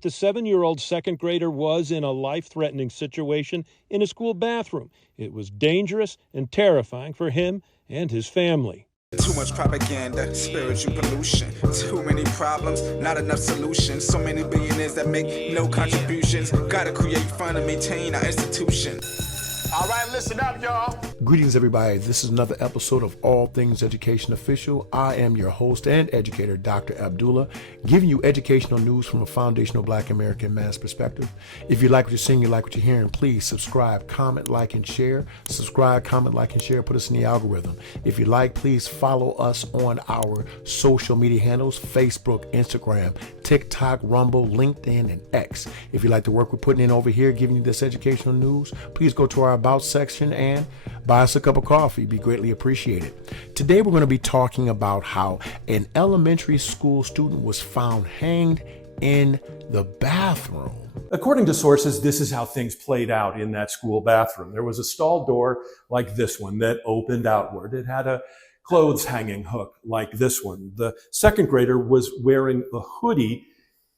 The 7-year-old second grader was in a life-threatening situation in a school bathroom. It was dangerous and terrifying for him and his family. Too much propaganda, spiritual pollution, too many problems, not enough solutions, so many billionaires that make no contributions, gotta create fun and maintain our institution. All right, listen up, y'all. Greetings, everybody. This is another episode of All Things Education Official. I am your host and educator, DrAbdullah, giving you educational news from a foundational Black American man's perspective. If you like what you're seeing, you like what you're hearing, please subscribe, comment, like, and share. Subscribe, comment, like, and share. Put us in the algorithm. If you like, please follow us on our social media handles, Facebook, Instagram, TikTok, Rumble, LinkedIn, and X. If you like the work we're putting in over here, giving you this educational news, please go to our About section and buy us a cup of coffee. Be greatly appreciated. Today we're going to be talking about how an elementary school student was found hanged in the bathroom. According to sources, this is how things played out in that school bathroom. There was a stall door like this one that opened outward. It had a clothes hanging hook like this one. The second grader was wearing a hoodie.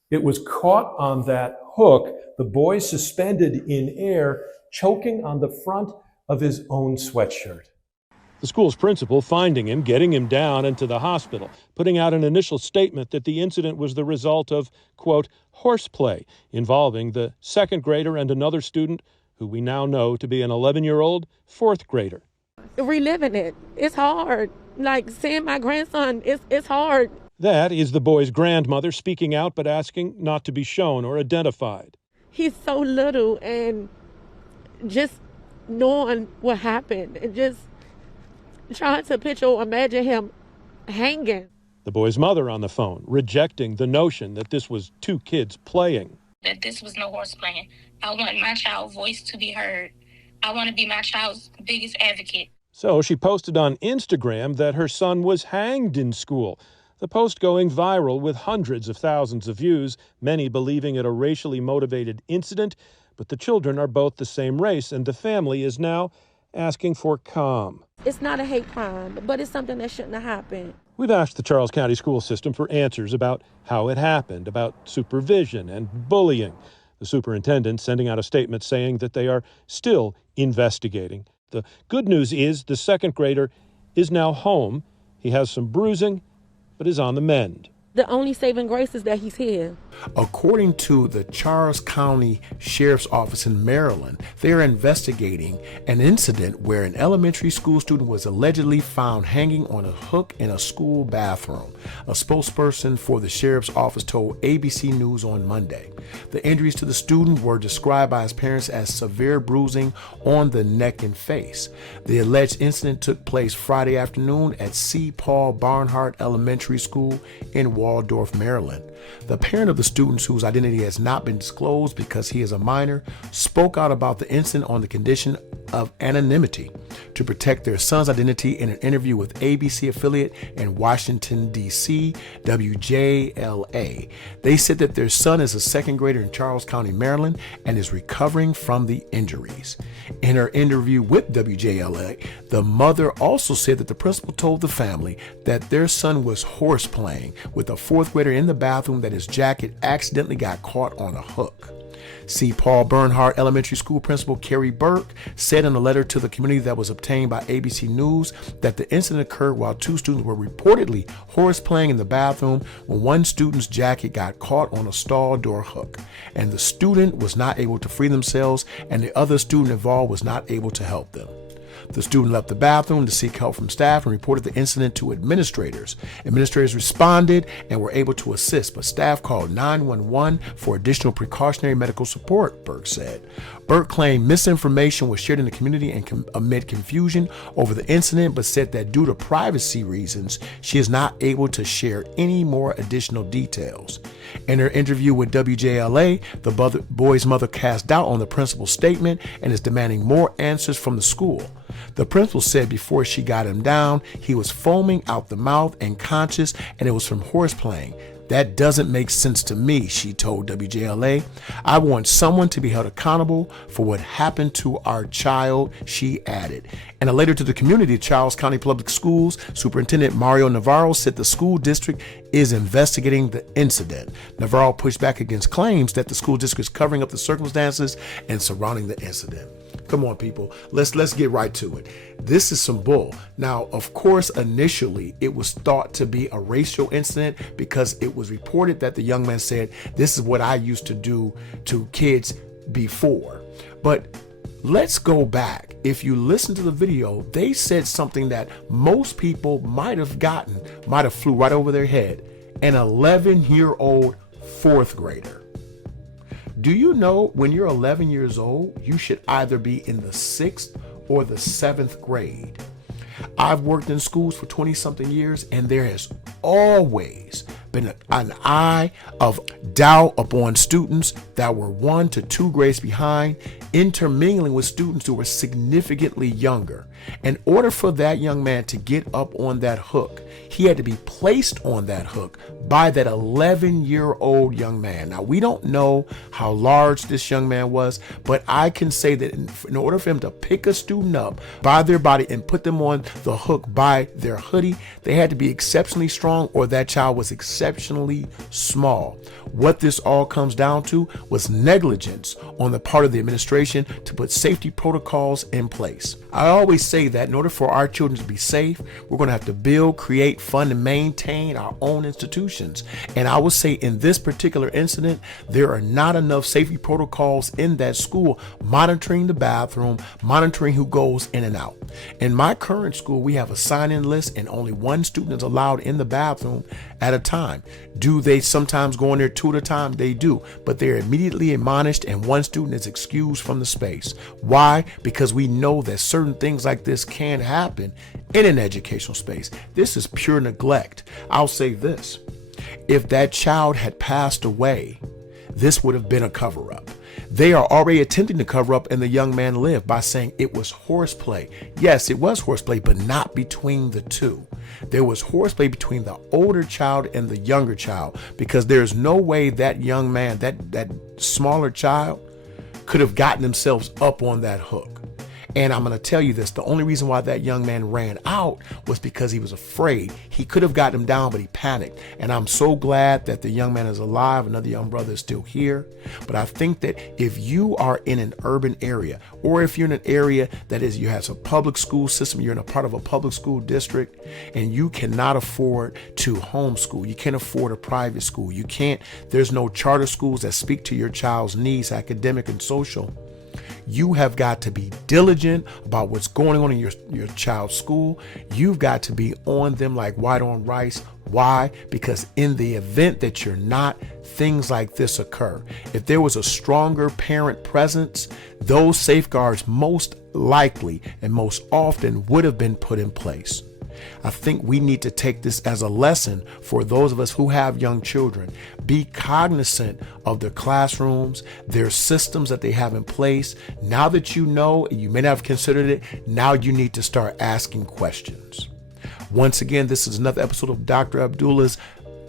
It was caught on that hook. The boy suspended in air, choking on the front of his own sweatshirt. The school's principal finding him, getting him down and to the hospital, putting out an initial statement that the incident was the result of, quote, horseplay involving the second grader and another student who we now know to be an 11-year-old fourth grader. Reliving it, it's hard. Like seeing my grandson, it's hard. That is the boy's grandmother speaking out but asking not to be shown or identified. He's so little, and just knowing what happened and just trying to picture or imagine him hanging. The boy's mother on the phone, rejecting the notion that this was two kids playing. That this was no horse playing. I want my child's voice to be heard. I want to be my child's biggest advocate. So she posted on Instagram that her son was hanged in school. The post going viral with hundreds of thousands of views, many believing it a racially motivated incident. But the children are both the same race, and the family is now asking for calm. It's not a hate crime, but it's something that shouldn't have happened. We've asked the Charles County school system for answers about how it happened, about supervision and bullying. The superintendent sending out a statement saying that they are still investigating. The good news is the second grader is now home. He has some bruising, but is on the mend. The only saving grace is that he's here. According to the Charles County Sheriff's Office in Maryland, they are investigating an incident where an elementary school student was allegedly found hanging on a hook in a school bathroom. A spokesperson for the sheriff's office told ABC News on Monday. The injuries to the student were described by his parents as severe bruising on the neck and face. The alleged incident took place Friday afternoon at C. Paul Barnhart Elementary School in Waldorf, Maryland. The parent of the students, whose identity has not been disclosed because he is a minor, spoke out about the incident on the condition of anonymity to protect their son's identity in an interview with ABC affiliate in Washington, D.C., WJLA. They said that their son is a second grader in Charles County, Maryland, and is recovering from the injuries. In her interview with WJLA, the mother also said that the principal told the family that their son was horse playing with a fourth grader in the bathroom, that his jacket accidentally got caught on a hook. C. Paul Bernhardt Elementary School Principal Carrie Burke said in a letter to the community that was obtained by ABC News that the incident occurred while two students were reportedly horse playing in the bathroom when one student's jacket got caught on a stall door hook, and the student was not able to free themselves, and the other student involved was not able to help them. The student left the bathroom to seek help from staff and reported the incident to administrators. Administrators responded and were able to assist, but staff called 911 for additional precautionary medical support, Burke said. Burke claimed misinformation was shared in the community and amid confusion over the incident, but said that due to privacy reasons, she is not able to share any more additional details. In her interview with WJLA, the boy's mother cast doubt on the principal's statement and is demanding more answers from the school. The principal said before she got him down, he was foaming out the mouth and conscious, and it was from horse playing. That doesn't make sense to me, she told WJLA. I want someone to be held accountable for what happened to our child, she added. In a letter to the community, Charles County Public Schools Superintendent Mario Navarro said the school district is investigating the incident. Navarro pushed back against claims that the school district is covering up the circumstances and surrounding the incident. Come on, people. Let's get right to it. This is some bull. Now, of course, initially it was thought to be a racial incident because it was reported that the young man said, "This is what I used to do to kids before." But let's go back. If you listen to the video, they said something that most people might have flew right over their head. An 11-year-old fourth grader. Do you know when you're 11 years old, you should either be in the 6th or the 7th grade? I've worked in schools for 20-something years, and there has always been an eye of doubt upon students that were 1 to 2 grades behind, intermingling with students who were significantly younger. In order for that young man to get up on that hook, he had to be placed on that hook by that 11-year-old young man. Now, we don't know how large this young man was, but I can say that in order for him to pick a student up by their body and put them on the hook by their hoodie, they had to be exceptionally strong, or that child was exceptionally small. What this all comes down to was negligence on the part of the administration to put safety protocols in place. I always say that in order for our children to be safe, we're going to have to build, create, fund, and maintain our own institutions. And I would say in this particular incident, there are not enough safety protocols in that school monitoring the bathroom, monitoring who goes in and out. In my current school, we have a sign-in list and only 1 student is allowed in the bathroom at a time. Do they sometimes go in there 2 at a time? They do, but they're immediately admonished and 1 student is excused from the space. Why? Because we know that certain things like this can happen in an educational space. This is pure neglect. I'll say this. If that child had passed away, this would have been a cover-up. They are already attempting to cover up, and the young man lived by saying it was horseplay. Yes, it was horseplay, but not between the two. There was horseplay between the older child and the younger child, because there's no way that young man, that smaller child, could have gotten themselves up on that hook. And I'm going to tell you this, the only reason why that young man ran out was because he was afraid. He could have gotten him down, but he panicked. And I'm so glad that the young man is alive. Another young brother is still here. But I think that if you are in an urban area, or if you're in an area that is, you have a public school system, you're in a part of a public school district, and you cannot afford to homeschool, you can't afford a private school, there's no charter schools that speak to your child's needs, academic and social, you have got to be diligent about what's going on in your child's school. You've got to be on them like white on rice. Why? Because in the event that you're not, things like this occur. If there was a stronger parent presence, those safeguards most likely and most often would have been put in place. I think we need to take this as a lesson for those of us who have young children. Be cognizant of their classrooms, their systems that they have in place. Now that you know, you may not have considered it, now you need to start asking questions. Once again, this is another episode of Dr. Abdullah's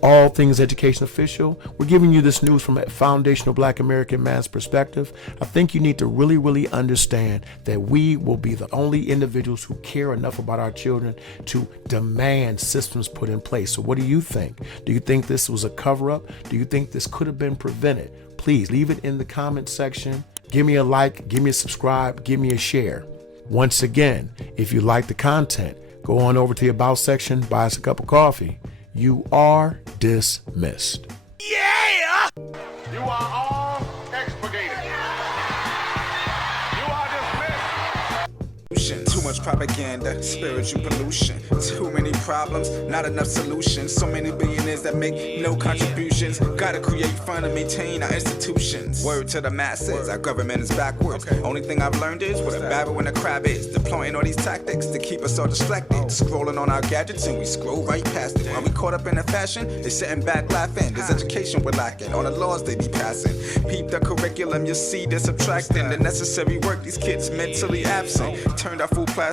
All Things Education Official. We're giving you this news from a foundational Black American man's perspective. I think you need to really understand that we will be the only individuals who care enough about our children to demand systems put in place. So what do you think? Do you think this was a cover-up? Do you think this could have been prevented? Please leave it in the comment section. Give me a like, give me a subscribe, give me a share. Once again, if you like the content, go on over to the About section, buy us a cup of coffee. You are dismissed. Yeah! You are all expurgated. You are dismissed. Too much propaganda, spiritual pollution. Too many problems, not enough solutions. So many billionaires that make no contributions. Gotta create fund and maintain our institutions. Word to the masses, our government is backwards. Only thing I've learned is what a babble and a crab is. Deploying all these tactics to keep us all distracted. Scrolling on our gadgets and we scroll right past it. Are we caught up in the fashion? They sitting back laughing. This education we're lacking. All the laws they be passing. Peep the curriculum, you see they're subtracting. The necessary work, these kids mentally absent. Turned out full plastic.